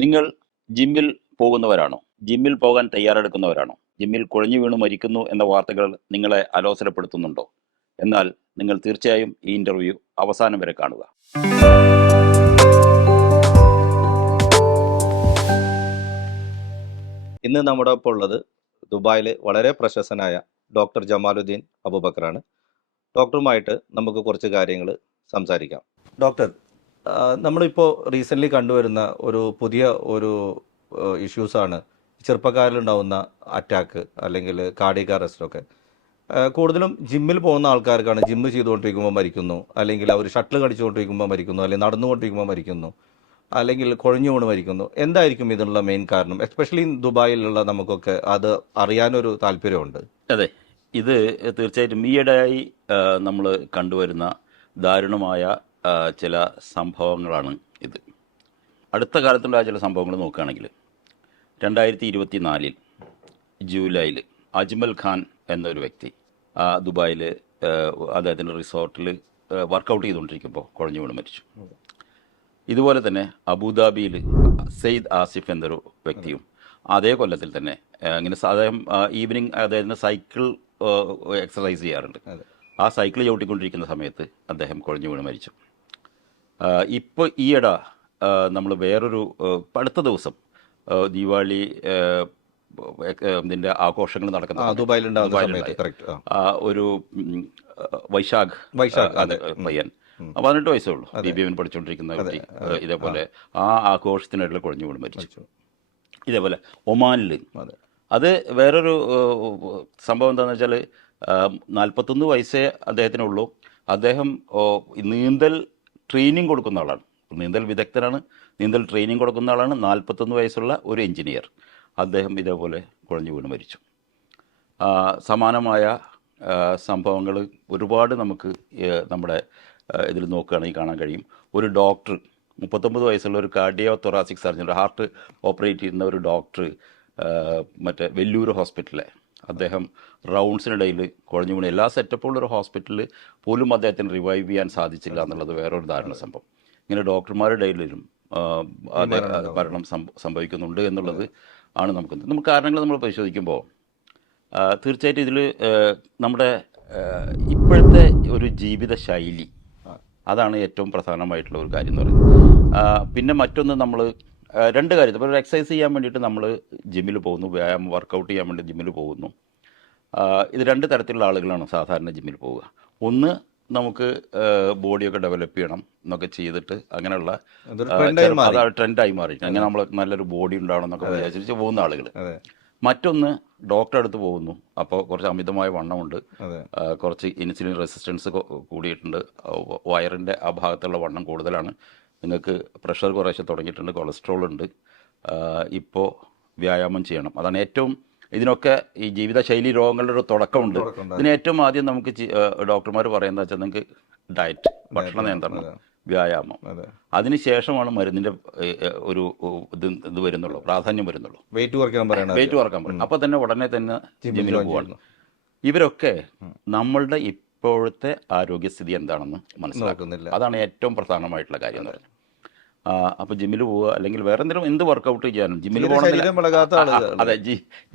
നിങ്ങൾ ജിമ്മിൽ പോകുന്നവരാണോ? ജിമ്മിൽ പോകാൻ തയ്യാറെടുക്കുന്നവരാണോ? ജിമ്മിൽ കുഴഞ്ഞു വീണ് മരിക്കുന്നു എന്ന വാർത്തകൾ നിങ്ങളെ അലോസരപ്പെടുത്തുന്നുണ്ടോ? എന്നാൽ നിങ്ങൾ തീർച്ചയായും ഈ ഇന്റർവ്യൂ അവസാനം വരെ കാണുക. ഇന്ന് നമ്മുടെ ഒപ്പം ഉള്ളത് ദുബായിൽ വളരെ പ്രശസ്തനായ ഡോക്ടർ ജമാലുദ്ദീൻ അബൂബക്കറാണ്. ഡോക്ടറുമായിട്ട് നമുക്ക് കുറച്ച് കാര്യങ്ങൾ സംസാരിക്കാം. ഡോക്ടർ, നമ്മളിപ്പോൾ റീസെൻ്റ്ലി കണ്ടുവരുന്ന ഒരു പുതിയ ഇഷ്യൂസാണ് ചെറുപ്പക്കാരിലുണ്ടാവുന്ന അറ്റാക്ക് അല്ലെങ്കിൽ കാർഡിയക് അറസ്റ്റൊക്കെ. കൂടുതലും ജിമ്മിൽ പോകുന്ന ആൾക്കാർക്കാണ്. ജിമ്മ് ചെയ്തുകൊണ്ടിരിക്കുമ്പോൾ മരിക്കുന്നു, അല്ലെങ്കിൽ അവർ ഷട്ടിൽ കളിച്ചുകൊണ്ടിരിക്കുമ്പോൾ മരിക്കുന്നു, അല്ലെങ്കിൽ നടന്നുകൊണ്ടിരിക്കുമ്പോൾ മരിക്കുന്നു, അല്ലെങ്കിൽ കുഴഞ്ഞു വീണ് മരിക്കുന്നു. എന്തായിരിക്കും ഇതിനുള്ള മെയിൻ കാരണം? എസ്പെഷ്യലി ദുബായിലുള്ള നമുക്കൊക്കെ അത് അറിയാനൊരു താല്പര്യമുണ്ട്. അതെ, ഇത് തീർച്ചയായിട്ടും ഈയിടെയായി നമ്മൾ കണ്ടുവരുന്ന ദാരുണമായ ചില സംഭവങ്ങളാണ് ഇത്. അടുത്ത കാലത്തുണ്ടായ ചില സംഭവങ്ങൾ നോക്കുകയാണെങ്കിൽ 2024 ജൂലൈയിൽ അജ്മൽ ഖാൻ എന്നൊരു വ്യക്തി ദുബായിൽ അദ്ദേഹത്തിൻ്റെ റിസോർട്ടിൽ വർക്കൗട്ട് ചെയ്തുകൊണ്ടിരിക്കുമ്പോൾ കുഴഞ്ഞു വീണ് മരിച്ചു. ഇതുപോലെ തന്നെ അബുദാബിയിൽ സെയ്ദ് ആസിഫ് എന്നൊരു വ്യക്തിയും അതേ കൊല്ലത്തിൽ തന്നെ ഇങ്ങനെ അദ്ദേഹം ഈവനിങ് അദ്ദേഹത്തിന് സൈക്കിൾ എക്സസൈസ് ചെയ്യാറുണ്ട്. ആ സൈക്കിൾ ചവിട്ടിക്കൊണ്ടിരിക്കുന്ന സമയത്ത് അദ്ദേഹം കുഴഞ്ഞു വീണ് മരിച്ചു. ഇപ്പോൾ ഈയിടെ നമ്മൾ വേറൊരു അടുത്ത ദിവസം ദീപാവലി ഇതിൻ്റെ ആഘോഷങ്ങൾ നടക്കുന്ന ഒരു വൈശാഖ് പയ്യൻ 18 വയസ്സേ ഉള്ളൂ, BBM പഠിച്ചുകൊണ്ടിരിക്കുന്ന കുട്ടി ഇതേപോലെ ആ ആഘോഷത്തിനിടയിൽ കുഴഞ്ഞു വീണ് മരിച്ചു. ഇതേപോലെ ഒമാനിൽ അത് വേറൊരു സംഭവം എന്താണെന്ന് വെച്ചാൽ 41 വയസ്സേ അദ്ദേഹത്തിനുള്ളൂ. അദ്ദേഹം നീന്തൽ ട്രെയിനിങ് കൊടുക്കുന്ന ആളാണ്, നീന്തൽ വിദഗ്ധനാണ്, നീന്തൽ ട്രെയിനിങ് കൊടുക്കുന്ന ആളാണ്. 41 വയസ്സുള്ള ഒരു എഞ്ചിനീയർ, അദ്ദേഹം ഇതേപോലെ കുഴഞ്ഞു വീണ് മരിച്ചു. സമാനമായ സംഭവങ്ങൾ ഒരുപാട് നമുക്ക് നമ്മുടെ ഇതിൽ നോക്കുകയാണെങ്കിൽ കാണാൻ കഴിയും. ഒരു ഡോക്ടർ 39 വയസ്സുള്ള ഒരു cardio thoracic surgeon, heart operate ചെയ്യുന്ന ഒരു ഡോക്ടർ മറ്റേ വെല്ലൂർ ഹോസ്പിറ്റലിലെ അദ്ദേഹം റൗണ്ട്സിനിടയിൽ കുഴഞ്ഞു വീണ് എല്ലാ സെറ്റപ്പുള്ളൊരു ഹോസ്പിറ്റലിൽ പോലും അദ്ദേഹത്തിന് റിവൈവ് ചെയ്യാൻ സാധിച്ചില്ല എന്നുള്ളത് വേറൊരു ദാരുണ സംഭവം. ഇങ്ങനെ ഡോക്ടർമാരുടെ ഇടയിലും മരണം സംഭവിക്കുന്നുണ്ട് എന്നുള്ളത് ആണ് നമുക്ക് കാരണങ്ങൾ നമ്മൾ പരിശോധിക്കുമ്പോൾ തീർച്ചയായിട്ടും ഇതിൽ നമ്മുടെ ഇപ്പോഴത്തെ ഒരു ജീവിത ശൈലി അതാണ് ഏറ്റവും പ്രധാനമായിട്ടുള്ള ഒരു കാര്യം എന്ന് പറയുന്നത്. പിന്നെ മറ്റൊന്ന് നമ്മൾ രണ്ട് കാര്യം, ഇപ്പോൾ ഒരു എക്സസൈസ് ചെയ്യാൻ വേണ്ടിയിട്ട് നമ്മൾ ജിമ്മിൽ പോകുന്നു, വ്യായാമം വർക്കൗട്ട് ചെയ്യാൻ വേണ്ടി ജിമ്മിൽ പോകുന്നു. ഇത് രണ്ട് തരത്തിലുള്ള ആളുകളാണ് സാധാരണ ജിമ്മിൽ പോവുക. ഒന്ന് നമുക്ക് ബോഡിയൊക്കെ ഡെവലപ്പ് ചെയ്യണം എന്നൊക്കെ ചെയ്തിട്ട് അങ്ങനെയുള്ള ട്രെൻഡായി മാറി അങ്ങനെ നമ്മൾ നല്ലൊരു ബോഡി ഉണ്ടാവണം എന്നൊക്കെ വിചാരിച്ച് പോകുന്ന ആളുകൾ. മറ്റൊന്ന് ഡോക്ടറെ അടുത്ത് പോകുന്നു, അപ്പോൾ കുറച്ച് അമിതമായ വണ്ണമുണ്ട്, കുറച്ച് ഇൻസുലിൻ റെസിസ്റ്റൻസ് കൂടിയിട്ടുണ്ട്, വയറിൻ്റെ ആ ഭാഗത്തുള്ള വണ്ണം കൂടുതലാണ്, നിങ്ങൾക്ക് പ്രഷർ കുറേശ്ശെ തുടങ്ങിയിട്ടുണ്ട്, കൊളസ്ട്രോൾ ഉണ്ട്, ഇപ്പോൾ വ്യായാമം ചെയ്യണം. അതാണ് ഏറ്റവും ഇതിനൊക്കെ ഈ ജീവിതശൈലി രോഗങ്ങളുടെ ഒരു തുടക്കമുണ്ട്. ഇതിന് ഏറ്റവും ആദ്യം നമുക്ക് ഡോക്ടർമാർ പറയുന്നത് വെച്ചാൽ നിങ്ങൾക്ക് ഡയറ്റ്, ഭക്ഷണ നിയന്ത്രണം, വ്യായാമം, അതിനുശേഷമാണ് മരുന്നിൻ്റെ ഒരു ഇത് വരുന്നുള്ളൂ, പ്രാധാന്യം വരുന്നുള്ളൂ. വെയിറ്റ് കുറയ്ക്കാൻ പറയും. അപ്പോൾ തന്നെ ഉടനെ തന്നെ ജിമ്മിൽ പോവാണ്. ഇവരൊക്കെ നമ്മളുടെ ഇപ്പോഴത്തെ ആരോഗ്യസ്ഥിതി എന്താണെന്ന് മനസ്സിലാക്കുന്നില്ല. അതാണ് ഏറ്റവും പ്രധാനമായിട്ടുള്ള കാര്യം എന്ന് പറയുന്നത്. അപ്പോൾ ജിമ്മിൽ പോവുക അല്ലെങ്കിൽ വേറെ എന്തെങ്കിലും എന്ത് വർക്കൗട്ട് ചെയ്യാനും ജിമ്മിൽ പോകണമെന്നില്ല. അതെ,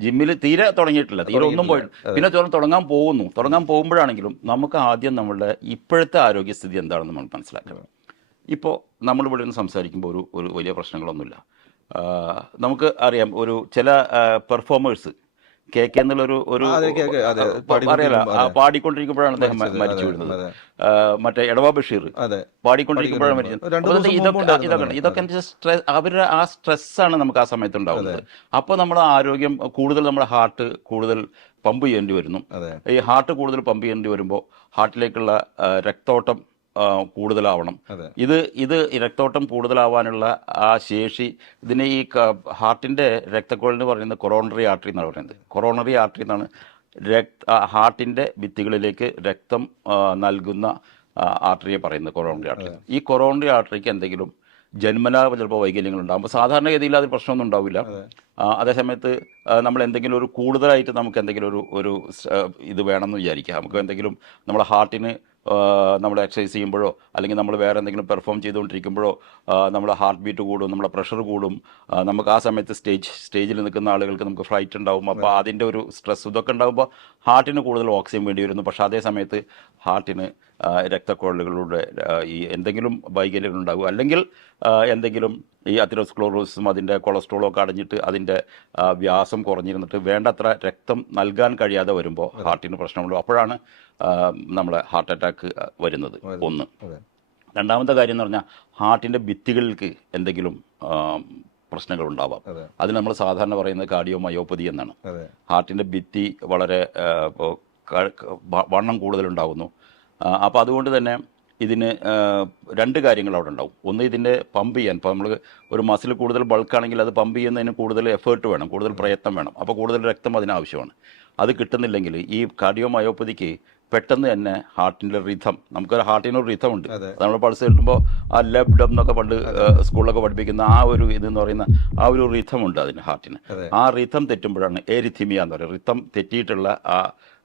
ജിമ്മിൽ തീരെ തുടങ്ങിയിട്ടില്ല, തീരെ ഒന്നും പോയിട്ട് പിന്നെ തുടങ്ങാൻ പോകുമ്പോഴാണെങ്കിലും നമുക്ക് ആദ്യം നമ്മളുടെ ഇപ്പോഴത്തെ ആരോഗ്യസ്ഥിതി എന്താണെന്ന് നമ്മൾ മനസ്സിലാക്കണം. ഇപ്പോൾ നമ്മളിവിടെ നിന്ന് സംസാരിക്കുമ്പോൾ ഒരു വലിയ പ്രശ്നങ്ങളൊന്നുമില്ല. നമുക്ക് അറിയാം, ഒരു ചില പെർഫോമേഴ്സ് KK എന്നുള്ളൊരു അറിയാലോ, പാടിക്കൊണ്ടിരിക്കുമ്പോഴാണ് അദ്ദേഹം മരിച്ചു വീഴുന്നത്. മറ്റേ എടവാ ബഷീർ പാടിക്കൊണ്ടിരിക്കുമ്പോഴാണ് മരിച്ചത്. ഇതൊക്കെ സ്ട്രെസ്, അവരുടെ ആ സ്ട്രെസ്സാണ് നമുക്ക് ആ സമയത്ത് ഉണ്ടാകുന്നത്. അപ്പോൾ നമ്മുടെ ആരോഗ്യം കൂടുതൽ, നമ്മുടെ ഹാർട്ട് കൂടുതൽ പമ്പ് ചെയ്യേണ്ടി വരുന്നു. ഈ ഹാർട്ട് കൂടുതൽ പമ്പ് ചെയ്യേണ്ടി വരുമ്പോൾ ഹാർട്ടിലേക്കുള്ള രക്തോട്ടം കൂടുതലാവണം. ഇത് രക്തോട്ടം കൂടുതലാവാനുള്ള ആ ശേഷി, ഇതിനെ ഈ ഹാർട്ടിൻ്റെ രക്തക്കുഴലിന് പറയുന്നത് കൊറോണറി ആർട്ടറി എന്നാണ് പറയുന്നത്. കൊറോണറി ആർട്ടറി എന്നാണ് ഹാർട്ടിൻ്റെ ഭിത്തികളിലേക്ക് രക്തം നൽകുന്ന ആർട്ടറിയെ പറയുന്നത്, കൊറോണറി ആർട്ടറി. ഈ കൊറോണറി ആർട്ടറിക്ക് എന്തെങ്കിലും ജന്മനാ ചിലപ്പോൾ വൈകല്യങ്ങളുണ്ടാകുമ്പോൾ സാധാരണഗതിയിൽ അതിൽ പ്രശ്നമൊന്നും ഉണ്ടാവില്ല. അതേസമയത്ത് നമ്മൾ എന്തെങ്കിലും ഒരു കൂടുതലായിട്ട് നമുക്ക് എന്തെങ്കിലും ഒരു ഇത് വേണമെന്ന് വിചാരിക്കുക, നമുക്ക് എന്തെങ്കിലും നമ്മളെ ഹാർട്ടിന് നമ്മൾ എക്സസൈസ് ചെയ്യുമ്പോഴോ അല്ലെങ്കിൽ നമ്മൾ വേറെ എന്തെങ്കിലും പെർഫോം ചെയ്തുകൊണ്ടിരിക്കുമ്പോഴോ നമ്മുടെ ഹാർട്ട് ബീറ്റ് കൂടും, നമ്മുടെ പ്രഷർ കൂടും. നമുക്ക് ആ സമയത്ത് സ്റ്റേജിൽ നിൽക്കുന്ന ആളുകൾക്ക് നമുക്ക് ഫ്ലൈറ്റ് ഉണ്ടാവും. അപ്പോൾ അതിൻ്റെ ഒരു സ്ട്രെസ് ഇതൊക്കെ ഉണ്ടാകുമ്പോൾ ഹാർട്ടിന് കൂടുതൽ ഓക്സിജൻ വേണ്ടി വരുന്നു. പക്ഷേ അതേ സമയത്ത് ഹാർട്ടിന് രക്തക്കുഴലുകളുടെ ഈ എന്തെങ്കിലും വൈകല്യങ്ങൾ ഉണ്ടാകും, അല്ലെങ്കിൽ എന്തെങ്കിലും ഈ അതിറോസ്ക്ലോറോസിസും അതിൻ്റെ കൊളസ്ട്രോളും ഒക്കെ അടഞ്ഞിട്ട് അതിൻ്റെ വ്യാസം കുറഞ്ഞിരുന്നിട്ട് വേണ്ടത്ര രക്തം നൽകാൻ കഴിയാതെ വരുമ്പോൾ ഹാർട്ടിന് പ്രശ്നമുള്ളൂ. അപ്പോഴാണ് നമ്മളെ ഹാർട്ട് അറ്റാക്ക് വരുന്നത്. ഒന്ന്. രണ്ടാമത്തെ കാര്യം എന്ന് പറഞ്ഞാൽ ഹാർട്ടിൻ്റെ ഭിത്തികൾക്ക് എന്തെങ്കിലും പ്രശ്നങ്ങൾ ഉണ്ടാവാം. അതിന് നമ്മൾ സാധാരണ പറയുന്നത് കാർഡിയോമയോപ്പതി എന്നാണ്. ഹാർട്ടിൻ്റെ ഭിത്തി വളരെ വണ്ണം കൂടുതലുണ്ടാകുന്നു. അപ്പോൾ അതുകൊണ്ട് തന്നെ ഇതിന് രണ്ട് കാര്യങ്ങൾ അവിടെ ഉണ്ടാവും. ഒന്ന്, ഇതിൻ്റെ പമ്പ് ചെയ്യാൻ, ഇപ്പോൾ നമ്മൾ ഒരു മസിൽ കൂടുതൽ ബൾക്കാണെങ്കിൽ അത് പമ്പ് ചെയ്യുന്നതിന് കൂടുതൽ എഫേർട്ട് വേണം, കൂടുതൽ പ്രയത്നം വേണം. അപ്പോൾ കൂടുതൽ രക്തം അതിനാവശ്യമാണ്. അത് കിട്ടുന്നില്ലെങ്കിൽ ഈ കാർഡിയോമയോപ്പതിക്ക് പെട്ടെന്ന് തന്നെ ഹാർട്ടിൻ്റെ റിഥം, നമുക്കൊരു ഹാർട്ടിനൊരു റിഥം ഉണ്ട്. നമ്മൾ പൾസ് കിട്ടുമ്പോൾ ആ ലബ് ഡം എന്നൊക്കെ പണ്ട് സ്കൂളിലൊക്കെ പഠിപ്പിക്കുന്ന ആ ഒരു ഇതെന്ന് പറയുന്ന ആ ഒരു റിഥം ഉണ്ട് അതിന്, ഹാർട്ടിന്. ആ റിഥം തെറ്റുമ്പോഴാണ് എരിഥിമിയ എന്ന് പറയുന്നത്. റിഥം തെറ്റിയിട്ടുള്ള ആ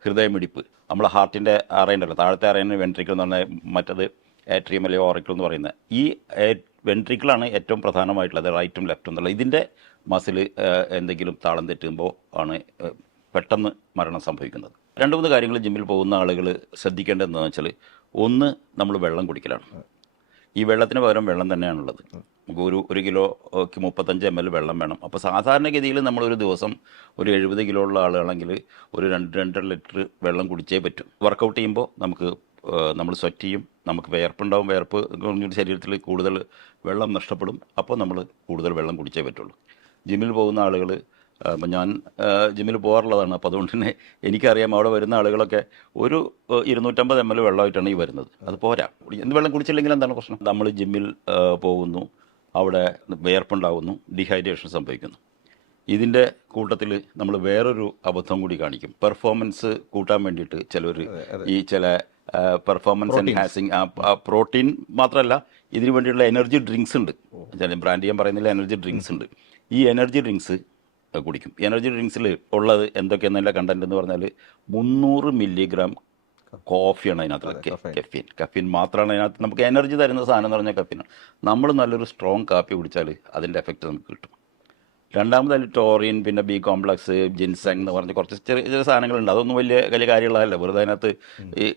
ഹൃദയമിടിപ്പ്, നമ്മൾ ഹാർട്ടിൻ്റെ അറയുണ്ടല്ലോ, താഴത്തെ അറയിന് വെൻട്രിക്കിൾ എന്ന് പറഞ്ഞാൽ, മറ്റത് ഏട്രിയം അല്ലെങ്കിൽ ഓറിക്കിൾ എന്ന് പറയുന്നത്. ഈ വെൻട്രിക്കിളാണ് ഏറ്റവും പ്രധാനമായിട്ടുള്ളത്, റൈറ്റും ലെഫ്റ്റും എന്നുള്ള. ഇതിൻ്റെ മസിൽ എന്തെങ്കിലും താളം തെറ്റുമ്പോൾ ആണ് പെട്ടെന്ന് മരണം സംഭവിക്കുന്നത്. 2-3 കാര്യങ്ങൾ ജിമ്മിൽ പോകുന്ന ആളുകൾ ശ്രദ്ധിക്കേണ്ടതെന്ന് വെച്ചാൽ, ഒന്ന്, നമ്മൾ വെള്ളം കുടിക്കലാണ്. ഈ വെള്ളത്തിന് പകരം വെള്ളം തന്നെയാണുള്ളത്. നമുക്ക് ഒരു കിലോയ്ക്ക് 35 ml വെള്ളം വേണം. അപ്പോൾ സാധാരണഗതിയിൽ നമ്മളൊരു ദിവസം ഒരു 70 കിലോ ഉള്ള ആളുകളാണെങ്കിൽ ഒരു 2-2.5 ലിറ്റർ വെള്ളം കുടിച്ചേ പറ്റും. വർക്കൗട്ട് ചെയ്യുമ്പോൾ നമ്മൾ സ്വെറ്റ് ചെയ്യും, നമുക്ക് വിയർപ്പുണ്ടാവും. വിയർപ്പ് ശരീരത്തിൽ കൂടുതൽ വെള്ളം നഷ്ടപ്പെടും. അപ്പോൾ നമ്മൾ കൂടുതൽ വെള്ളം കുടിച്ചേ പറ്റുള്ളൂ. ജിമ്മിൽ പോകുന്ന ആളുകൾ, അപ്പം ഞാൻ ജിമ്മിൽ പോകാറുള്ളതാണ്. അപ്പോൾ അതുകൊണ്ട് തന്നെ എനിക്കറിയാം, അവിടെ വരുന്ന ആളുകളൊക്കെ ഒരു 250 ml വെള്ളമായിട്ടാണ് ഈ വരുന്നത്. അത് പോരാ. എന്ത് വെള്ളം കുടിച്ചില്ലെങ്കിൽ എന്താണ് പ്രശ്നം? നമ്മൾ ജിമ്മിൽ പോകുന്നു, അവിടെ വിയർപ്പുണ്ടാകുന്നു, ഡീഹൈഡ്രേഷൻ സംഭവിക്കുന്നു. ഇതിൻ്റെ കൂട്ടത്തിൽ നമ്മൾ വേറൊരു അബദ്ധം കൂടി കാണിക്കും. പെർഫോമൻസ് കൂട്ടാൻ വേണ്ടിയിട്ട് ചിലർ ഈ ചില പെർഫോമൻസ് എൻഹാൻസിങ് പ്രോട്ടീൻ മാത്രമല്ല, ഇതിനു വേണ്ടിയുള്ള എനർജി ഡ്രിങ്ക്സ് ഉണ്ട്. ചില ബ്രാൻഡ് ചെയ്യാൻ പറയുന്നില്ല, എനർജി ഡ്രിങ്ക്സ് ഉണ്ട്. ഈ എനർജി ഡ്രിങ്ക്സ് കുടിക്കും. എനർജി ഡ്രിങ്ക്സിൽ ഉള്ളത് എന്തൊക്കെയെന്നല്ല കണ്ടന്റ് എന്ന് പറഞ്ഞാൽ 300 മില്ലിഗ്രാം കോഫിയാണ് അതിനകത്ത്. കഫീൻ മാത്രമാണ് അതിനകത്ത്. നമുക്ക് എനർജി തരുന്ന സാധനം എന്ന് പറഞ്ഞാൽ കഫീനാണ്. നമ്മൾ നല്ലൊരു സ്ട്രോങ് കാപ്പി കുടിച്ചാൽ അതിൻ്റെ എഫക്റ്റ് നമുക്ക് കിട്ടും. രണ്ടാമതായി ടോറിൻ, പിന്നെ ബി കോംപ്ലക്സ്, ജിൻസെങ് എന്ന് പറഞ്ഞ് കുറച്ച് ചെറിയ ചെറിയ സാധനങ്ങളുണ്ട്. അതൊന്നും വലിയ കാര്യമുള്ളതല്ല, വെറുതെ അതിനകത്ത്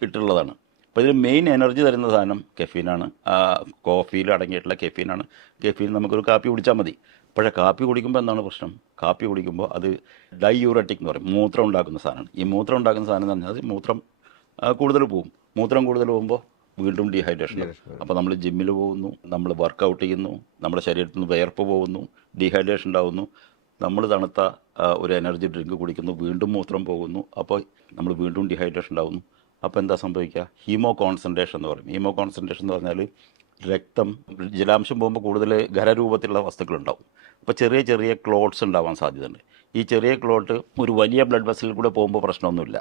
ഇട്ടുള്ളതാണ്. അപ്പോൾ ഇതിൽ മെയിൻ എനർജി തരുന്ന സാധനം കെഫീനാണ്. കോഫിയിൽ അടങ്ങിയിട്ടുള്ള കെഫീനാണ്. കെഫീൻ നമുക്കൊരു കാപ്പി കുടിച്ചാൽ മതി. പക്ഷേ കാപ്പി കുടിക്കുമ്പോൾ എന്താണ് പ്രശ്നം? കാപ്പി കുടിക്കുമ്പോൾ അത് ഡൈയൂററ്റിക് എന്ന് പറയും, മൂത്രം ഉണ്ടാക്കുന്ന സാധനമാണ്. ഈ മൂത്രം ഉണ്ടാക്കുന്ന സാധനം എന്ന് പറഞ്ഞാൽ അത് മൂത്രം കൂടുതൽ പോകും. മൂത്രം കൂടുതൽ പോകുമ്പോൾ വീണ്ടും ഡീഹൈഡ്രേഷൻ. അപ്പോൾ നമ്മൾ ജിമ്മിൽ പോകുന്നു, നമ്മൾ വർക്കൗട്ട് ചെയ്യുന്നു, നമ്മുടെ ശരീരത്തിൽ നിന്ന് വിയർപ്പ് പോകുന്നു, ഡീഹൈഡ്രേഷൻ ഉണ്ടാകുന്നു. നമ്മൾ തണുത്ത ഒരു എനർജി ഡ്രിങ്ക് കുടിക്കുന്നു, വീണ്ടും മൂത്രം പോകുന്നു, അപ്പോൾ നമ്മൾ വീണ്ടും ഡീഹൈഡ്രേഷൻ ഉണ്ടാകുന്നു. അപ്പോൾ എന്താ സംഭവിക്കുക? ഹീമോ കോൺസെൻട്രേഷൻ എന്ന് പറയും. ഹീമോ കോൺസെൻട്രേഷൻ എന്ന് പറഞ്ഞാൽ രക്തം, ജലാംശം പോകുമ്പോൾ കൂടുതൽ ഖരരൂപത്തിലുള്ള വസ്തുക്കളുണ്ടാവും. അപ്പോൾ ചെറിയ ചെറിയ ക്ലോട്ട്സ് ഉണ്ടാവാൻ സാധ്യതയുണ്ട്. ഈ ചെറിയ ക്ലോട്ട് ഒരു വലിയ ബ്ലഡ് വെസലിൽ കൂടെ പോകുമ്പോൾ പ്രശ്നമൊന്നുമില്ല.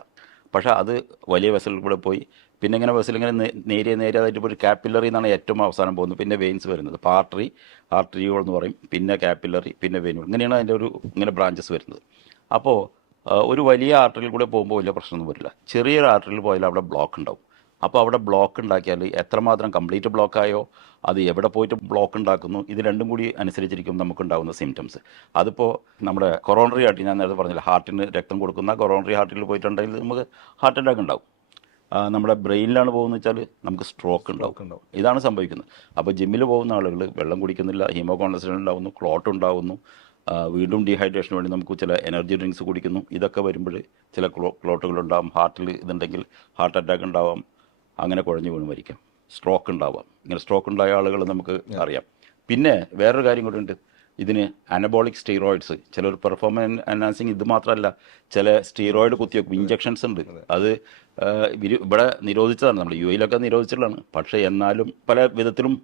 പക്ഷേ അത് വലിയ വെസലിൽ കൂടെ പോയി പിന്നെ ഇങ്ങനെ വെസലിങ്ങനെ നേരിയതായിട്ട് ഇപ്പോൾ ഒരു കാപ്പില്ലറി എന്നാണ് ഏറ്റവും അവസാനം പോകുന്നത്. പിന്നെ വെയിൻസ് വരുന്നത്, ആർട്ടറികൾ എന്ന് പറയും, പിന്നെ കാപ്പില്ലറി, പിന്നെ വെയിനുകൾ. ഇങ്ങനെയാണ് അതിൻ്റെ ഇങ്ങനെ ബ്രാഞ്ചസ് വരുന്നത്. അപ്പോൾ ഒരു വലിയ ആർട്ടറിയിൽ കൂടെ പോകുമ്പോൾ വലിയ പ്രശ്നമൊന്നും വരില്ല. ചെറിയൊരു ആർട്ടറിയിൽ പോയാൽ അവിടെ ബ്ലോക്ക് ഉണ്ടാവും. അപ്പോൾ അവിടെ ബ്ലോക്ക് ഉണ്ടാക്കിയാൽ എത്രമാത്രം കംപ്ലീറ്റ് ബ്ലോക്കായോ, അത് എവിടെ പോയിട്ട് ബ്ലോക്ക് ഉണ്ടാക്കുന്നു, ഇത് രണ്ടും കൂടി അനുസരിച്ചിരിക്കും നമുക്കുണ്ടാകുന്ന സിംറ്റംസ്. അതിപ്പോൾ നമ്മുടെ കൊറോണറി ആർട്ടറി, ഞാൻ നേരത്തെ പറഞ്ഞില്ല, ഹാർട്ടിന് രക്തം കൊടുക്കുന്ന കൊറോണറി ആർട്ടറിയിൽ പോയിട്ടുണ്ടെങ്കിൽ നമുക്ക് ഹാർട്ട് അറ്റാക്ക് ഉണ്ടാവും. നമ്മുടെ ബ്രെയിനിലാണ് പോകുന്നത് വെച്ചാൽ നമുക്ക് സ്ട്രോക്ക് ഉണ്ടാവും. ഇതാണ് സംഭവിക്കുന്നത്. അപ്പോൾ ജിമ്മിൽ പോകുന്ന ആളുകൾ വെള്ളം കുടിക്കുന്നില്ല, ഹീമോ കോൺസെൻട്രേഷൻ ഉണ്ടാകുന്നു, ക്ലോട്ട് ഉണ്ടാകുന്നു, വീണ്ടും ഡീഹൈഡ്രേഷന് വേണ്ടി നമുക്ക് ചില എനർജി ഡ്രിങ്ക്സ് കുടിക്കുന്നു. ഇതൊക്കെ വരുമ്പോൾ ചില ക്ലോട്ടുകളുണ്ടാകും. ഹാർട്ടിൽ ഇതുണ്ടെങ്കിൽ ഹാർട്ട് അറ്റാക്ക് ഉണ്ടാവാം, അങ്ങനെ കുഴഞ്ഞു വീണ് മരിക്കാം, സ്ട്രോക്ക് ഉണ്ടാവാം. ഇങ്ങനെ സ്ട്രോക്ക് ഉണ്ടായ ആളുകൾ നമുക്ക് അറിയാം. പിന്നെ വേറൊരു കാര്യം കൂടി ഉണ്ട്. ഇതിന് അനബോളിക് സ്റ്റീറോയിഡ്സ്, ചിലർ പെർഫോമൻസ് എൻഹാൻസിങ്, ഇത് മാത്രമല്ല ചില സ്റ്റീറോയിഡ് കുത്തിവെക്കും, ഇഞ്ചക്ഷൻസ് ഉണ്ട്. അത് ഇവിടെ നിരോധിച്ചതാണ്, നമ്മൾ UAE നിരോധിച്ചിട്ടുള്ളതാണ്. പക്ഷേ എന്നാലും പല വിധത്തിലും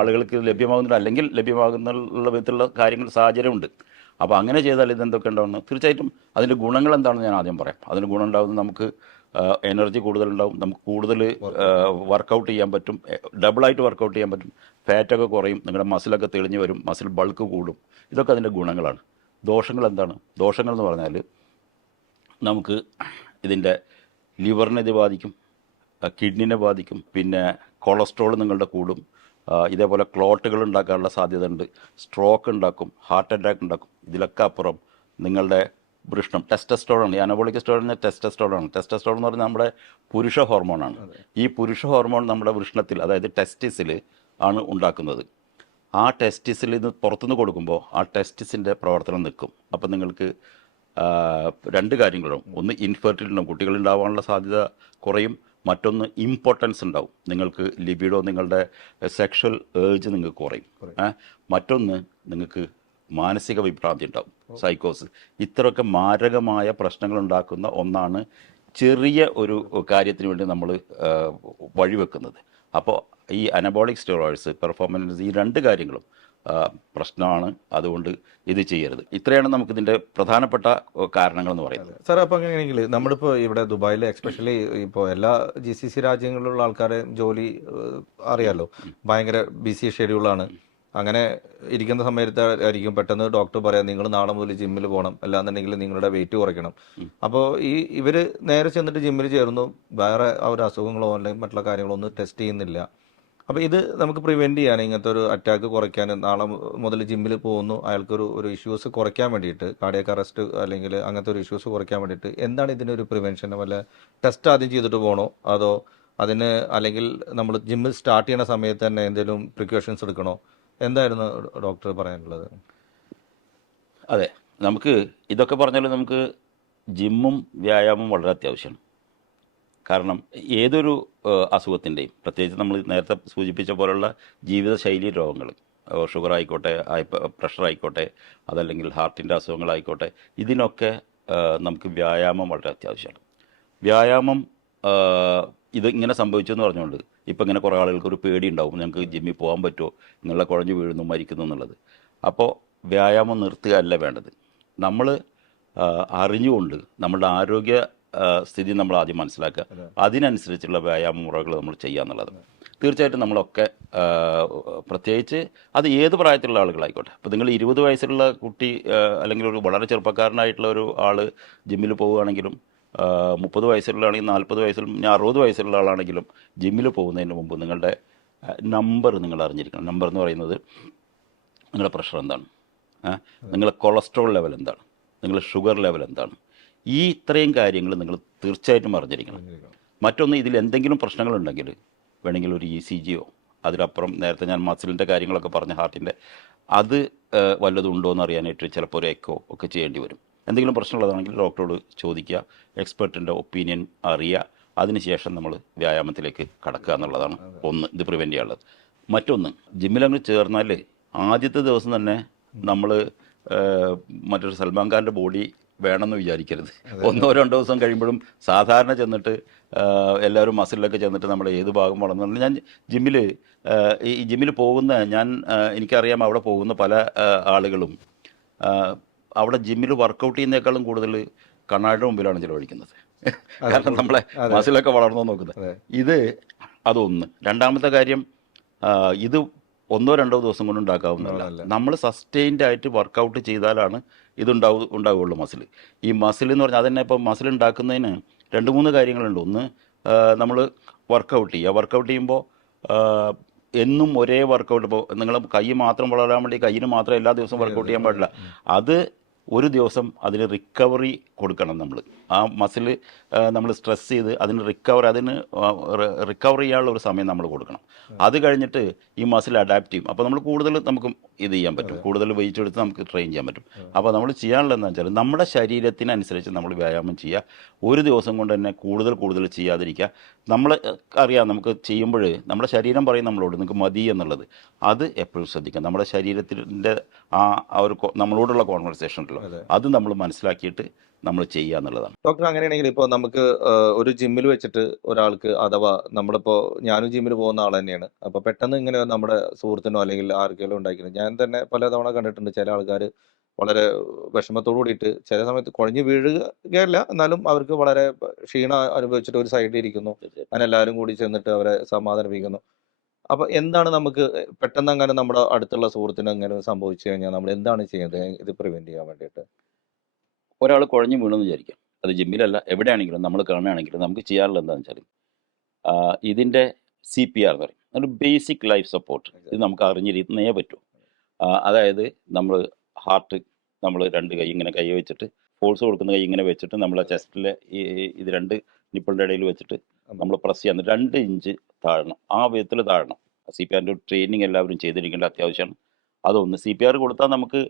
ആളുകൾക്ക് ലഭ്യമാകുന്നില്ല, അല്ലെങ്കിൽ ലഭ്യമാകുന്നുള്ള വിധത്തിലുള്ള കാര്യങ്ങൾ സാഹചര്യമുണ്ട്. അപ്പോൾ അങ്ങനെ ചെയ്താൽ ഇതെന്തൊക്കെ ഉണ്ടാവുന്നത്? തീർച്ചയായിട്ടും അതിൻ്റെ ഗുണങ്ങൾ എന്താണെന്ന് ഞാൻ ആദ്യം പറയാം. അതിന് ഗുണം ഉണ്ടാകുന്നത് നമുക്ക് എനർജി കൂടുതലുണ്ടാവും, നമുക്ക് കൂടുതൽ വർക്കൗട്ട് ചെയ്യാൻ പറ്റും, ഡബിളായിട്ട് വർക്കൗട്ട് ചെയ്യാൻ പറ്റും, ഫാറ്റൊക്കെ കുറയും, നിങ്ങളുടെ മസിലൊക്കെ തെളിഞ്ഞ് വരും, മസിൽ ബൾക്ക് കൂടും. ഇതൊക്കെ അതിൻ്റെ ഗുണങ്ങളാണ്. ദോഷങ്ങൾ എന്താണ്? ദോഷങ്ങൾ എന്ന് പറഞ്ഞാൽ നമുക്ക് ഇതിൻ്റെ ലിവറിനെ ഇത് ബാധിക്കും, കിഡ്നിനെ ബാധിക്കും, പിന്നെ കൊളസ്ട്രോൾ നിങ്ങളുടെ കൂടും, ഇതേപോലെ ക്ലോട്ടുകൾ ഉണ്ടാക്കാനുള്ള സാധ്യത ഉണ്ട്, സ്ട്രോക്ക് ഉണ്ടാക്കും, ഹാർട്ട് അറ്റാക്ക് ഉണ്ടാക്കും. ഇതിലൊക്കെ അപ്പുറം നിങ്ങളുടെ വൃഷ്ണം ടെസ്റ്റസ്റ്ററോൺ, ഈ അനബോളിക് സ്റ്റെറോയിഡ് ടെസ്റ്റസ്റ്ററോൺ. ടെസ്റ്റസ്റ്ററോൺ എന്ന് പറഞ്ഞാൽ നമ്മുടെ പുരുഷ ഹോർമോണാണ്. ഈ പുരുഷ ഹോർമോൺ നമ്മുടെ വൃഷ്ണത്തിൽ, അതായത് ടെസ്റ്റിസിൽ ആണ് ഉണ്ടാക്കുന്നത്. ആ ടെസ്റ്റിസിൽ നിന്ന് പുറത്തുനിന്ന് കൊടുക്കുമ്പോൾ ആ ടെസ്റ്റിസിൻ്റെ പ്രവർത്തനം നിൽക്കും. അപ്പം നിങ്ങൾക്ക് രണ്ട് കാര്യങ്ങളും, ഒന്ന് ഇൻഫെർട്ടിലിറ്റി ഉണ്ടാവും, കുട്ടികളുണ്ടാവാനുള്ള സാധ്യത കുറയും. മറ്റൊന്ന് ഇമ്പോർട്ടൻസ് ഉണ്ടാവും, നിങ്ങൾക്ക് ലിബിഡോ, നിങ്ങളുടെ സെക്ഷൽ ഏർജ് നിങ്ങൾക്ക് കുറയും. മറ്റൊന്ന് നിങ്ങൾക്ക് മാനസിക വിഭ്രാന്തി ഉണ്ടാവും, സൈക്കോസ്. ഇത്രയൊക്കെ മാരകമായ പ്രശ്നങ്ങൾ ഉണ്ടാക്കുന്ന ഒന്നാണ് ചെറിയ ഒരു കാര്യത്തിന് വേണ്ടി നമ്മൾ വഴിവെക്കുന്നത്. അപ്പോൾ ഈ അനബോളിക് സ്റ്റെറോയിഡ്സ്, പെർഫോമൻസ്, ഈ രണ്ട് കാര്യങ്ങളും പ്രശ്നമാണ്. അതുകൊണ്ട് ഇത് ചെയ്യരുത്. ഇത്രയാണ് നമുക്കിതിൻ്റെ പ്രധാനപ്പെട്ട കാരണങ്ങൾ എന്ന് പറയുന്നത്. സാർ, അപ്പോൾ അങ്ങനെയാണെങ്കിൽ നമ്മളിപ്പോൾ ഇവിടെ ദുബായിൽ എക്സ്പെഷ്യലി ഇപ്പോൾ എല്ലാ GCC രാജ്യങ്ങളിലുള്ള ആൾക്കാരെ ജോലി അറിയാലോ, ഭയങ്കര ബിസി ഷെഡ്യൂളാണ്. അങ്ങനെ ഇരിക്കുന്ന സമയത്തായിരിക്കും പെട്ടെന്ന് ഡോക്ടർ പറയാം, നിങ്ങൾ നാളെ മുതൽ ജിമ്മിൽ പോകണം, അല്ലാന്നുണ്ടെങ്കിൽ നിങ്ങളുടെ വെയിറ്റ് കുറയ്ക്കണം. അപ്പോൾ ഇവർ നേരെ ചെന്നിട്ട് ജിമ്മിൽ ചേർന്നു, വേറെ ഒരു അസുഖങ്ങളോ അല്ലെങ്കിൽ മറ്റുള്ള കാര്യങ്ങളോ ഒന്നും ടെസ്റ്റ് ചെയ്യുന്നില്ല. അപ്പോൾ ഇത് നമുക്ക് പ്രിവെൻറ്റ് ചെയ്യാൻ, ഇങ്ങനത്തെ ഒരു അറ്റാക്ക് കുറയ്ക്കാൻ, നാളെ മുതൽ ജിമ്മിൽ പോകുന്നു, അയാൾക്കൊരു ഇഷ്യൂസ് കുറയ്ക്കാൻ വേണ്ടിയിട്ട്, കാർഡിയാക് അറസ്റ്റ് അല്ലെങ്കിൽ അങ്ങനത്തെ ഒരു ഇഷ്യൂസ് കുറയ്ക്കാൻ വേണ്ടിയിട്ട് എന്താണ് ഇതിനൊരു പ്രിവെൻഷൻ? വല്ല ടെസ്റ്റ് ആദ്യം ചെയ്തിട്ട് പോകണോ, അതോ അതിന് അല്ലെങ്കിൽ നമ്മൾ ജിമ്മിൽ സ്റ്റാർട്ട് ചെയ്യുന്ന സമയത്ത് തന്നെ എന്തെങ്കിലും പ്രിക്കോഷൻസ് എടുക്കണോ? എന്തായിരുന്നു ഡോക്ടർ പറയാനുള്ളത്? അതെ, നമുക്ക് ഇതൊക്കെ പറഞ്ഞാൽ നമുക്ക് ജിമ്മും വ്യായാമവും വളരെ അത്യാവശ്യമാണ്. കാരണം ഏതൊരു അസുഖത്തിൻ്റെയും, പ്രത്യേകിച്ച് നമ്മൾ നേരത്തെ സൂചിപ്പിച്ച പോലുള്ള ജീവിതശൈലി രോഗങ്ങൾ, ഷുഗർ ആയിക്കോട്ടെ, പ്രഷർ ആയിക്കോട്ടെ, അതല്ലെങ്കിൽ ഹാർട്ടിൻ്റെ അസുഖങ്ങളായിക്കോട്ടെ, ഇതിനൊക്കെ നമുക്ക് വ്യായാമം വളരെ അത്യാവശ്യമാണ്. വ്യായാമം ഇത് ഇങ്ങനെ സംഭവിച്ചു എന്ന് പറഞ്ഞുകൊണ്ട് ഇപ്പം ഇങ്ങനെ കുറേ ആളുകൾക്ക് ഒരു പേടി ഉണ്ടാവും, ഞങ്ങൾക്ക് ജിമ്മിൽ പോകാൻ പറ്റുമോ, നിങ്ങളെ കുഴഞ്ഞു വീഴുന്നു, മരിക്കുന്നു എന്നുള്ളത്. അപ്പോൾ വ്യായാമം നിർത്തുക അല്ല വേണ്ടത്. നമ്മൾ അറിഞ്ഞുകൊണ്ട് നമ്മളുടെ ആരോഗ്യ സ്ഥിതി നമ്മൾ ആദ്യം മനസ്സിലാക്കുക, അതിനനുസരിച്ചുള്ള വ്യായാമ മുറകൾ നമ്മൾ ചെയ്യുക എന്നുള്ളത്. തീർച്ചയായിട്ടും നമ്മളൊക്കെ പ്രത്യേകിച്ച് അത് ഏത് പ്രായത്തിലുള്ള ആളുകളായിക്കോട്ടെ, അപ്പോൾ നിങ്ങൾ 20 വയസ്സുള്ള കുട്ടി അല്ലെങ്കിൽ ഒരു വളരെ ചെറുപ്പക്കാരനായിട്ടുള്ള ഒരു ആൾ ജിമ്മിൽ പോവുകയാണെങ്കിലും, 30 വയസ്സുള്ളതാണെങ്കിൽ 40 വയസ്സിലും 60 വയസ്സുള്ള ആളാണെങ്കിലും ജിമ്മിൽ പോകുന്നതിന് മുമ്പ് നിങ്ങളുടെ നമ്പർ നിങ്ങൾ അറിഞ്ഞിരിക്കണം. നമ്പർ എന്ന് പറയുന്നത് നിങ്ങളുടെ പ്രഷർ എന്താണ്, നിങ്ങളുടെ കൊളസ്ട്രോൾ ലെവൽ എന്താണ്, നിങ്ങളുടെ ഷുഗർ ലെവൽ എന്താണ്, ഈ ഇത്രയും കാര്യങ്ങൾ നിങ്ങൾ തീർച്ചയായിട്ടും അറിഞ്ഞിരിക്കണം. മറ്റൊന്ന്, ഇതിൽ എന്തെങ്കിലും പ്രശ്നങ്ങളുണ്ടെങ്കിൽ വേണമെങ്കിൽ ഒരു ECG, അതിലപ്പുറം നേരത്തെ ഞാൻ മസിലിൻ്റെ കാര്യങ്ങളൊക്കെ പറഞ്ഞ ഹാർട്ടിൻ്റെ, അത് വല്ലതും ഉണ്ടോ എന്ന് അറിയാനായിട്ട് ചിലപ്പോൾ ഒരു എക്കോ ഒക്കെ ചെയ്യേണ്ടി വരും. എന്തെങ്കിലും പ്രശ്നമുള്ളതാണെങ്കിൽ ഡോക്ടറോട് ചോദിക്കുക, എക്സ്പെർട്ടിൻ്റെ ഒപ്പീനിയൻ അറിയുക, അതിനുശേഷം നമ്മൾ വ്യായാമത്തിലേക്ക് കടക്കുക എന്നുള്ളതാണ് ഒന്ന്, ഇത് പ്രിവെൻറ്റ് ചെയ്യാനുള്ളത്. മറ്റൊന്ന്, ജിമ്മിലങ്ങ് ചേർന്നാൽ ആദ്യത്തെ ദിവസം തന്നെ നമ്മൾ മറ്റൊരു സൽമാൻ ഖാൻ്റെ ബോഡി വേണമെന്ന് വിചാരിക്കരുത്. 1-2 ദിവസം കഴിയുമ്പോഴും സാധാരണ ചെന്നിട്ട് എല്ലാവരും മസിലൊക്കെ ചെന്നിട്ട് നമ്മൾ ഏത് ഭാഗം വളർന്നു. ഞാൻ ജിമ്മിൽ പോകുന്ന എനിക്കറിയാം, അവിടെ പോകുന്ന പല ആളുകളും അവിടെ ജിമ്മിൽ വർക്കൗട്ട് ചെയ്യുന്നതിനേക്കാളും കൂടുതൽ കണ്ണാടിയുടെ മുമ്പിലാണ് ചിലവഴിക്കുന്നത്. കാരണം നമ്മളെ മസിലൊക്കെ വളർന്നോ നോക്കുന്നത്. അതൊന്ന്. രണ്ടാമത്തെ കാര്യം, ഇത് 1-2 ദിവസം കൊണ്ട് ഉണ്ടാക്കാവുന്നതല്ല. നമ്മൾ സസ്റ്റെയിൻഡ് ആയിട്ട് വർക്കൗട്ട് ചെയ്താലാണ് ഉണ്ടാവുകയുള്ളൂ മസിൽ. ഈ മസിൽ എന്ന് പറഞ്ഞാൽ അതന്നെ, ഇപ്പോൾ മസിൽ ഉണ്ടാക്കുന്നതിന് 2-3 കാര്യങ്ങളുണ്ട്. ഒന്ന്, നമ്മൾ വർക്കൗട്ട് ചെയ്യുക. വർക്കൗട്ട് ചെയ്യുമ്പോൾ എന്നും ഒരേ വർക്കൗട്ട്, ഇപ്പോൾ നിങ്ങൾ കൈ മാത്രം വളരാൻ വേണ്ടി കയ്യിന് മാത്രം എല്ലാ ദിവസവും വർക്കൗട്ട് ചെയ്യാൻ പാടില്ല. അത് ഒരു ദിവസം അതിന് റിക്കവറി കൊടുക്കണം. നമ്മൾ ആ മസിൽ നമ്മൾ സ്ട്രെസ് ചെയ്ത് അതിന് റിക്കവർ ചെയ്യാനുള്ള ഒരു സമയം നമ്മൾ കൊടുക്കണം. അത് കഴിഞ്ഞിട്ട് ഈ മസിൽ അഡാപ്റ്റ് ചെയ്യും. അപ്പോൾ നമ്മൾ കൂടുതൽ നമുക്ക് ഇത് ചെയ്യാൻ പറ്റും, കൂടുതൽ വെയിറ്റ് എടുത്ത് നമുക്ക് ട്രെയിൻ ചെയ്യാൻ പറ്റും. അപ്പോൾ നമ്മൾ ചെയ്യാനുള്ളതെന്ന് വെച്ചാൽ നമ്മുടെ ശരീരത്തിനനുസരിച്ച് നമ്മൾ വ്യായാമം ചെയ്യുക. ഒരു ദിവസം കൊണ്ട് തന്നെ കൂടുതൽ ചെയ്യാതിരിക്കുക. നമ്മൾ അറിയാം, നമുക്ക് ചെയ്യുമ്പോൾ നമ്മുടെ ശരീരം പറയും നമ്മളോട് നിങ്ങൾക്ക് മതി എന്നുള്ളത്. അത് എപ്പോഴും ശ്രദ്ധിക്കാം. നമ്മുടെ ശരീരത്തിൻ്റെ ആ ഒരു നമ്മളോടുള്ള കോൺവെർസേഷൻ ഉണ്ടല്ലോ, അത് നമ്മൾ മനസ്സിലാക്കിയിട്ട് നമ്മൾ ചെയ്യുക എന്നുള്ളതാണ്. ഡോക്ടർ, അങ്ങനെയാണെങ്കിൽ ഇപ്പോൾ നമുക്ക് ഒരു ജിമ്മിൽ വെച്ചിട്ട് ഒരാൾക്ക്, അഥവാ നമ്മളിപ്പോൾ ഞാനും ജിമ്മിൽ പോകുന്ന ആൾ തന്നെയാണ്, അപ്പോൾ പെട്ടെന്ന് ഇങ്ങനെ നമ്മുടെ സുഹൃത്തിനോ അല്ലെങ്കിൽ ആർക്കെങ്കിലും ഉണ്ടാക്കിയത് ഞാൻ തന്നെ പലതവണ കണ്ടിട്ടുണ്ട്. ചില ആൾക്കാർ വളരെ വിഷമത്തോടു കൂടിയിട്ട് ചില സമയത്ത് കുഴഞ്ഞു വീഴുകയല്ല, എന്നാലും അവർക്ക് വളരെ ക്ഷീണം അനുഭവിച്ചിട്ട് ഒരു സൈഡിൽ ഇരിക്കുന്നു, അങ്ങനെ എല്ലാവരും കൂടി ചെന്നിട്ട് അവരെ സമാധാനിപ്പിക്കുന്നു. അപ്പോൾ എന്താണ് നമുക്ക് പെട്ടെന്ന് അങ്ങനെ നമ്മുടെ അടുത്തുള്ള സുഹൃത്തിന് അങ്ങനെ സംഭവിച്ചു കഴിഞ്ഞാൽ നമ്മൾ എന്താണ് ചെയ്യുന്നത് ഇത് പ്രിവെൻറ്റ് ചെയ്യാൻ വേണ്ടിയിട്ട്? ഒരാൾ കുഴഞ്ഞു വീണെന്ന് വിചാരിക്കാം, അത് ജിമ്മിലല്ല, എവിടെയാണെങ്കിലും നമ്മൾ കാണുകയാണെങ്കിലും നമുക്ക് ചെയ്യാറുള്ളത് എന്താണെന്ന് വെച്ചാൽ, ഇതിൻ്റെ CPR എന്ന് പറയും, ഒരു ബേസിക് ലൈഫ് സപ്പോർട്ട്. ഇത് നമുക്ക് അറിഞ്ഞിരുന്നേ പറ്റൂ. അതായത് നമ്മൾ ഹാർട്ട് നമ്മൾ രണ്ട് കൈ ഇങ്ങനെ കൈ വെച്ചിട്ട് ഫോഴ്സ് കൊടുക്കുന്ന കൈ ഇങ്ങനെ വെച്ചിട്ട് നമ്മളെ ചെസ്റ്റിലെ ഇത് രണ്ട് നിപ്പിളിൻ്റെ ഇടയിൽ വെച്ചിട്ട് നമ്മൾ പ്രസ് ചെയ്യാൻ 2 ഇഞ്ച് താഴണം, ആ വിധത്തിൽ താഴണം. CPRൻ്റെ ഒരു ട്രെയിനിങ് എല്ലാവരും ചെയ്തിരിക്കേണ്ട അത്യാവശ്യമാണ്. അതൊന്ന് CPR കൊടുത്താൽ നമുക്ക്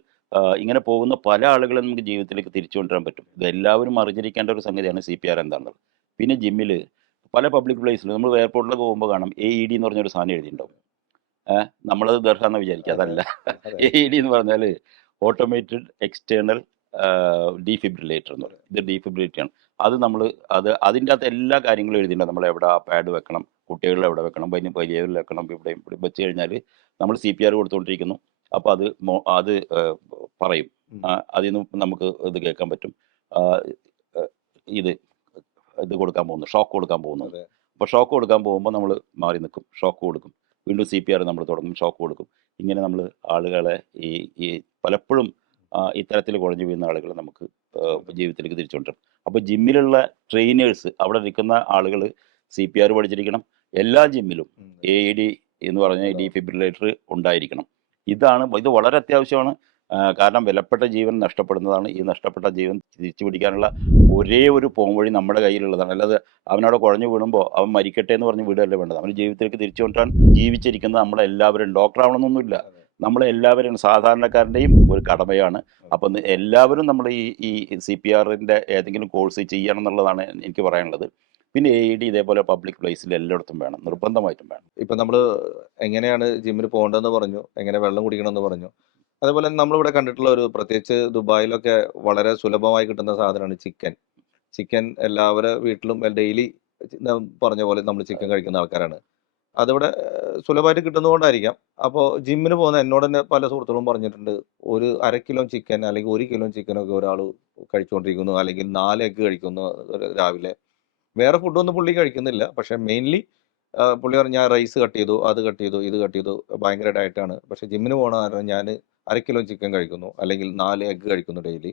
ഇങ്ങനെ പോകുന്ന പല ആളുകളെ നമുക്ക് ജീവിതത്തിലേക്ക് തിരിച്ചു കൊണ്ടുവരാൻ പറ്റും. ഇത് എല്ലാവരും അറിഞ്ഞിരിക്കേണ്ട ഒരു സംഗതിയാണ് CPR എന്താണെന്നുള്ളത്. പിന്നെ ജിമ്മിൽ പല പബ്ലിക് പ്ലേസിലും നമ്മൾ എയർപോർട്ടിലൊക്കെ പോകുമ്പോൾ കാണാം AED എന്ന് പറഞ്ഞൊരു സാധനം എഴുതിയിട്ടുണ്ടാവും. നമ്മളത് ദർഹാന്ന് വിചാരിക്കുക, അതല്ല. AED എന്ന് പറഞ്ഞാൽ ഓട്ടോമേറ്റഡ് എക്സ്റ്റേണൽ ഡീഫിബ്രിലേറ്റർ എന്ന് പറയും. ഇത് ഡീഫിബ്രിലേറ്ററാണ്. അത് അതിൻ്റെ അകത്ത് എല്ലാ കാര്യങ്ങളും എഴുതിയിട്ടുണ്ട്. നമ്മൾ എവിടെ പാഡ് വെക്കണം, കുട്ടികളിൽ എവിടെ വെക്കണം, വലിയവരിൽ വെക്കണം, ഇവിടെ വെച്ച് കഴിഞ്ഞാൽ നമ്മൾ CPR കൊടുത്തുകൊണ്ടിരിക്കുന്നു. അപ്പോൾ അത് പറയും. അതിൽ നിന്ന് നമുക്ക് ഇത് കേൾക്കാൻ പറ്റും. ഇത് കൊടുക്കാൻ പോകുന്നു, ഷോക്ക് കൊടുക്കാൻ പോകുന്നത്. അപ്പോൾ ഷോക്ക് കൊടുക്കാൻ പോകുമ്പോൾ നമ്മൾ മാറി നിൽക്കും, ഷോക്ക് കൊടുക്കും, വീണ്ടും CPR നമ്മൾ തുടങ്ങും, ഷോക്ക് കൊടുക്കും. ഇങ്ങനെ നമ്മൾ ആളുകളെ ഈ പലപ്പോഴും ഇത്തരത്തിൽ കുഴഞ്ഞു വീഴുന്ന ആളുകളെ നമുക്ക് ജീവിതത്തിലേക്ക് തിരിച്ചുകൊണ്ടുവരും. അപ്പോൾ ജിമ്മിലുള്ള ട്രെയിനേഴ്സ്, അവിടെ ഇരിക്കുന്ന ആളുകൾ CPR പഠിച്ചിരിക്കണം. എല്ലാ ജിമ്മിലും AED എന്ന് പറഞ്ഞ ഡീഫിബ്രിലേറ്റർ ഉണ്ടായിരിക്കണം. ഇത് വളരെ അത്യാവശ്യമാണ്. കാരണം വിലപ്പെട്ട ജീവൻ നഷ്ടപ്പെടുന്നതാണ്. ഈ നഷ്ടപ്പെട്ട ജീവൻ തിരിച്ചു പിടിക്കാനുള്ള ഒരേ ഒരു പോംവഴി നമ്മുടെ കയ്യിലുള്ളതാണ്. അല്ലാതെ അവനവിടെ കുഴഞ്ഞു വീണുമ്പോൾ അവൻ മരിക്കട്ടെ എന്ന് പറഞ്ഞ് വിടുകയല്ലേ വേണ്ടത്. അവന് ജീവിതത്തിലേക്ക് തിരിച്ചു കൊണ്ടുവരാൻ ജീവിച്ചിരിക്കുന്നത് നമ്മളെല്ലാവരും, ഡോക്ടറാവണമെന്നൊന്നുമില്ല, നമ്മളെല്ലാവരും സാധാരണക്കാരൻ്റെയും ഒരു കടമയാണ്. അപ്പം എല്ലാവരും നമ്മൾ ഈ CPRൻ്റെ ഏതെങ്കിലും കോഴ്സ് ചെയ്യണം എന്നുള്ളതാണ് എനിക്ക് പറയാനുള്ളത്. പിന്നെ AED ഇതേപോലെ പബ്ലിക് പ്ലേസിൽ എല്ലായിടത്തും വേണം, നിർബന്ധമായിട്ടും വേണം. ഇപ്പം നമ്മൾ എങ്ങനെയാണ് ജിമ്മിൽ പോകേണ്ടതെന്ന് പറഞ്ഞു, എങ്ങനെ വെള്ളം കുടിക്കണമെന്ന് പറഞ്ഞു. അതുപോലെ നമ്മളിവിടെ കണ്ടിട്ടുള്ള ഒരു, പ്രത്യേകിച്ച് ദുബായിലൊക്കെ വളരെ സുലഭമായി കിട്ടുന്ന സാധനമാണ് ചിക്കൻ. എല്ലാവരുടെ വീട്ടിലും ഡെയിലി പറഞ്ഞ പോലെ നമ്മൾ ചിക്കൻ കഴിക്കുന്ന ആൾക്കാരാണ്. അതിവിടെ സുലഭമായിട്ട് കിട്ടുന്നതുകൊണ്ടായിരിക്കാം. അപ്പോൾ ജിമ്മിന് പോകുന്ന എന്നോട് തന്നെ പല സുഹൃത്തുക്കളും പറഞ്ഞിട്ടുണ്ട്, ഒരു 1/2 കിലോ ചിക്കൻ അല്ലെങ്കിൽ 1 കിലോ ചിക്കനൊക്കെ ഒരാൾ കഴിച്ചുകൊണ്ടിരിക്കുന്നു, അല്ലെങ്കിൽ 4 എഗ്ഗ് കഴിക്കുന്നു രാവിലെ. വേറെ ഫുഡൊന്നും പുള്ളി കഴിക്കുന്നില്ല. പക്ഷേ മെയിൻലി പുള്ളി പറഞ്ഞു, ഞാൻ റൈസ് കട്ട് ചെയ്തു, അത് കട്ട് ചെയ്തു, ഇത് കട്ട് ചെയ്തു, ഭയങ്കര ഡയറ്റാണ്. പക്ഷേ ജിമ്മിന് പോകണ കാരണം ഞാൻ 1/2 കിലോ ചിക്കൻ കഴിക്കുന്നു, അല്ലെങ്കിൽ 4 എഗ്ഗ് കഴിക്കുന്നു ഡെയിലി.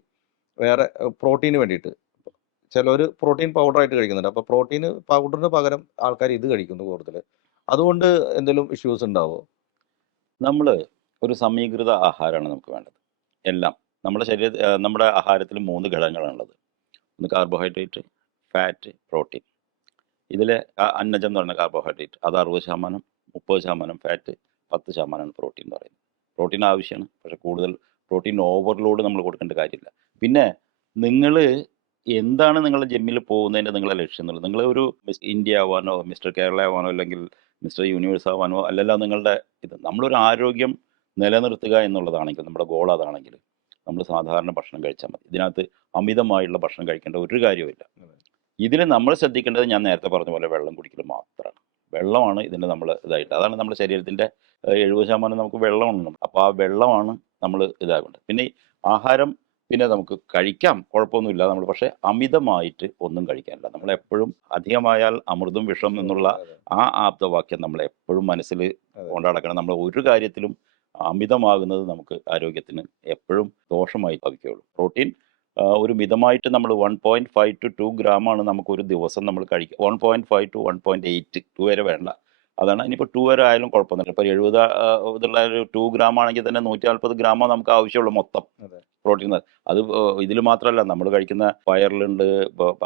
വേറെ പ്രോട്ടീന് വേണ്ടിയിട്ട് ചിലർ പ്രോട്ടീൻ പൗഡറായിട്ട് കഴിക്കുന്നുണ്ട്. അപ്പോൾ പ്രോട്ടീൻ പൗഡറിന് പകരം ആൾക്കാർ ഇത് കഴിക്കുന്നു കൂടുതൽ. അതുകൊണ്ട് എന്തെങ്കിലും ഇഷ്യൂസ് ഉണ്ടാവോ? നമ്മൾ ഒരു സമീകൃത ആഹാരമാണ് നമുക്ക് വേണ്ടത്. എല്ലാം നമ്മുടെ ആഹാരത്തിൽ 3 ഘടകങ്ങളാണുള്ളത്. ഒന്ന് കാർബോഹൈഡ്രേറ്റ്, ഫാറ്റ്, പ്രോട്ടീൻ. ഇതിൽ അന്നജം എന്ന് പറയുന്ന കാർബോഹൈഡ്രേറ്റ് അത് 60%, 30% ഫാറ്റ്, 10% പ്രോട്ടീൻ എന്ന് പറയുന്നത്. പ്രോട്ടീൻ ആവശ്യമാണ്, പക്ഷേ കൂടുതൽ പ്രോട്ടീൻ ഓവർലോഡ് നമ്മൾ കൊടുക്കേണ്ട കാര്യമില്ല. പിന്നെ നിങ്ങൾ എന്താണ് നിങ്ങളുടെ ജിമ്മിൽ പോകുന്നതിൻ്റെ നിങ്ങളുടെ ലക്ഷ്യം എന്നുള്ളത്. നിങ്ങൾ ഒരു മിസ് ഇന്ത്യ ആവാനോ മിസ്റ്റർ കേരള ആവാനോ അല്ലെങ്കിൽ മിസ്റ്റർ യൂണിവേഴ്സ് ആവാനോ അല്ലല്ലോ നിങ്ങളുടെ ഇത്. നമ്മളൊരു ആരോഗ്യം നിലനിർത്തുക എന്നുള്ളതാണെങ്കിൽ, നമ്മുടെ ഗോൾ അതാണെങ്കിൽ നമ്മൾ സാധാരണ ഭക്ഷണം കഴിച്ചാൽ മതി. ഇതിനകത്ത് അമിതമായുള്ള ഭക്ഷണം കഴിക്കേണ്ട ഒരു കാര്യമില്ല. ഇതിൽ നമ്മൾ ശ്രദ്ധിക്കേണ്ടത് ഞാൻ നേരത്തെ പറഞ്ഞ പോലെ വെള്ളം കുടിക്കൽ മാത്രമാണ്. വെള്ളമാണ് ഇതിൻ്റെ നമ്മൾ ഇതായിട്ട്, അതാണ് നമ്മുടെ ശരീരത്തിൻ്റെ 70% നമുക്ക് വെള്ളമാണ്. അപ്പോൾ ആ വെള്ളമാണ് നമ്മൾ ഇതാക്കേണ്ടത്. പിന്നെ ഈ ആഹാരം പിന്നെ നമുക്ക് കഴിക്കാം, കുഴപ്പമൊന്നുമില്ല നമ്മൾ, പക്ഷേ അമിതമായിട്ട് ഒന്നും കഴിക്കാനില്ല. നമ്മളെപ്പോഴും അധികമായാൽ അമൃതും വിഷം എന്നുള്ള ആ ആപ്തവാക്യം നമ്മളെപ്പോഴും മനസ്സിൽ കൊണ്ടുനടക്കണം. നമ്മൾ ഒരു കാര്യത്തിലും അമിതമാകുന്നത് നമുക്ക് ആരോഗ്യത്തിന് എപ്പോഴും ദോഷമായി ഭവിക്കുകയുള്ളൂ. പ്രോട്ടീൻ ഒരു മിതമായിട്ട് നമ്മൾ 1.5 to 2 ഗ്രാമാണ് നമുക്ക് ഒരു ദിവസം നമ്മൾ കഴിക്കുക. 1.5 to 1.8, 2 വരെ വേണ്ട. അതാണ്. ഇനിയിപ്പോൾ 2 വരെ ആയാലും കുഴപ്പമൊന്നുമില്ല. ഇപ്പോൾ 70 ഇതുള്ള ഒരു 2 ഗ്രാം ആണെങ്കിൽ തന്നെ 140 ഗ്രാമോ നമുക്ക് ആവശ്യമുള്ളൂ മൊത്തം പ്രോട്ടീൻ. അത് ഇതിൽ മാത്രമല്ല, നമ്മൾ കഴിക്കുന്ന പയറിലുണ്ട്,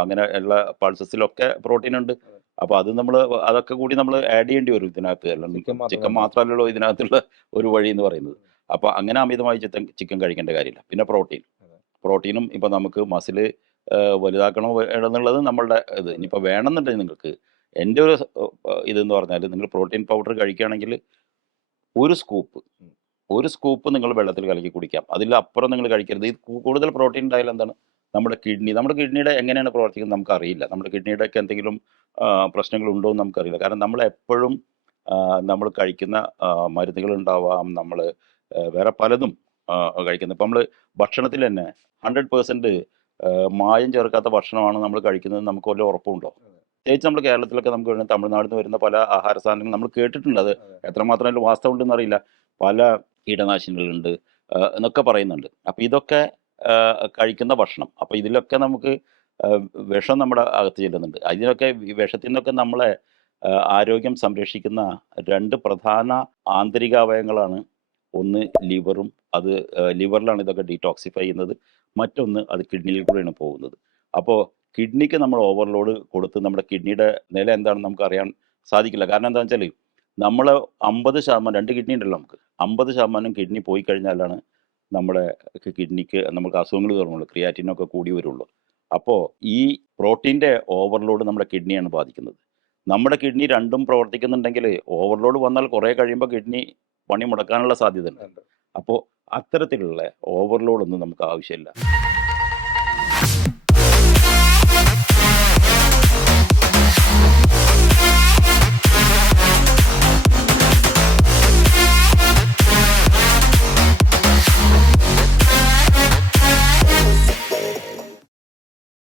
അങ്ങനെ എല്ലാ പൾസസിലൊക്കെ പ്രോട്ടീൻ ഉണ്ട്. അപ്പോൾ അതൊക്കെ കൂടി നമ്മൾ ആഡ് ചെയ്യേണ്ടി വരും ഇതിനകത്ത്. അല്ലെങ്കിൽ ചിക്കൻ മാത്രമല്ലല്ലോ ഇതിനകത്തുള്ള ഒരു വഴി എന്ന് പറയുന്നത്. അപ്പോൾ അങ്ങനെ അമിതമായി ചിക്കൻ കഴിക്കേണ്ട കാര്യമില്ല. പിന്നെ പ്രോട്ടീനും ഇപ്പോൾ നമുക്ക് മസിൽ വലുതാക്കണോ എന്നുള്ളത് നമ്മളുടെ ഇത്. ഇനിയിപ്പോൾ വേണമെന്നുണ്ടെങ്കിൽ നിങ്ങൾക്ക്, എൻ്റെ ഒരു ഇതെന്ന് പറഞ്ഞാൽ, നിങ്ങൾ പ്രോട്ടീൻ പൗഡർ കഴിക്കുകയാണെങ്കിൽ ഒരു സ്കൂപ്പ് നിങ്ങൾ വെള്ളത്തിൽ കലക്കി കുടിക്കാം. അതിലപ്പുറം നിങ്ങൾ കഴിക്കരുത്. ഇത് കൂടുതൽ പ്രോട്ടീൻ ഉണ്ടായാലും എന്താണ്, നമ്മുടെ കിഡ്നിയുടെ എങ്ങനെയാണ് പ്രവർത്തിക്കുന്നത് നമുക്കറിയില്ല. നമ്മുടെ കിഡ്നിയുടെയൊക്കെ എന്തെങ്കിലും പ്രശ്നങ്ങളുണ്ടോ എന്ന് നമുക്കറിയില്ല. കാരണം നമ്മളെപ്പോഴും നമ്മൾ കഴിക്കുന്ന മരുന്നുകളുണ്ടാവാം, നമ്മൾ വേറെ പലതും കഴിക്കുന്നത്. ഇപ്പം നമ്മൾ ഭക്ഷണത്തിൽ തന്നെ 100% മായം ചേർക്കാത്ത ഭക്ഷണമാണ് നമ്മൾ കഴിക്കുന്നത്, നമുക്ക് വല്ല ഉറപ്പുണ്ടോ? പ്രത്യേകിച്ച് നമ്മൾ കേരളത്തിലൊക്കെ നമുക്ക് വരുന്ന, തമിഴ്നാട്ടിൽ നിന്ന് വരുന്ന പല ആഹാര സാധനങ്ങൾ നമ്മൾ കേട്ടിട്ടുണ്ട്. അത് എത്രമാത്രം അതിൽ വാസ്തവം ഉണ്ടെന്ന് അറിയില്ല. പല കീടനാശിനികളുണ്ട് എന്നൊക്കെ പറയുന്നുണ്ട്. അപ്പോൾ ഇതൊക്കെ കഴിക്കുന്ന ഭക്ഷണം, അപ്പോൾ ഇതിലൊക്കെ നമുക്ക് വിഷം നമ്മുടെ അകത്ത് ചെല്ലുന്നുണ്ട്. അതിനൊക്കെ വിഷത്തിൽ നിന്നൊക്കെ നമ്മളെ ആരോഗ്യം സംരക്ഷിക്കുന്ന 2 പ്രധാന ആന്തരിക അവയവങ്ങളാണ്. ഒന്ന് ലിവറും, അത് ലിവറിലാണ് ഇതൊക്കെ ഡീടോക്സിഫൈ ചെയ്യുന്നത്. മറ്റൊന്ന് അത് കിഡ്നിയിൽ കൂടെയാണ് പോകുന്നത്. അപ്പോൾ കിഡ്നിക്ക് നമ്മൾ ഓവർലോഡ് കൊടുത്ത് നമ്മുടെ കിഡ്നിയുടെ നില എന്താണെന്ന് നമുക്ക് അറിയാൻ സാധിക്കില്ല. കാരണം എന്താണെന്ന് വെച്ചാൽ നമ്മൾ 50% 2 കിഡ്നി ഉണ്ടല്ലോ നമുക്ക്. 50% കിഡ്നി പോയി കഴിഞ്ഞാലാണ് നമ്മുടെ കിഡ്നിക്ക് നമുക്ക് അസുഖങ്ങൾ തുടങ്ങുള്ളൂ. ക്രിയാറ്റിനൊക്കെ കൂടി വരുള്ളൂ. അപ്പോൾ ഈ പ്രോട്ടീൻ്റെ ഓവർലോഡ് നമ്മുടെ കിഡ്നിയാണ് ബാധിക്കുന്നത്. നമ്മുടെ കിഡ്നി രണ്ടും പ്രവർത്തിക്കുന്നുണ്ടെങ്കിൽ ഓവർലോഡ് വന്നാൽ കുറേ കഴിയുമ്പോൾ കിഡ്നി പണി മുടക്കാനുള്ള സാധ്യതയുണ്ട്. അപ്പോൾ അത്തരത്തിലുള്ള ഓവർലോഡൊന്നും നമുക്ക് ആവശ്യമില്ല.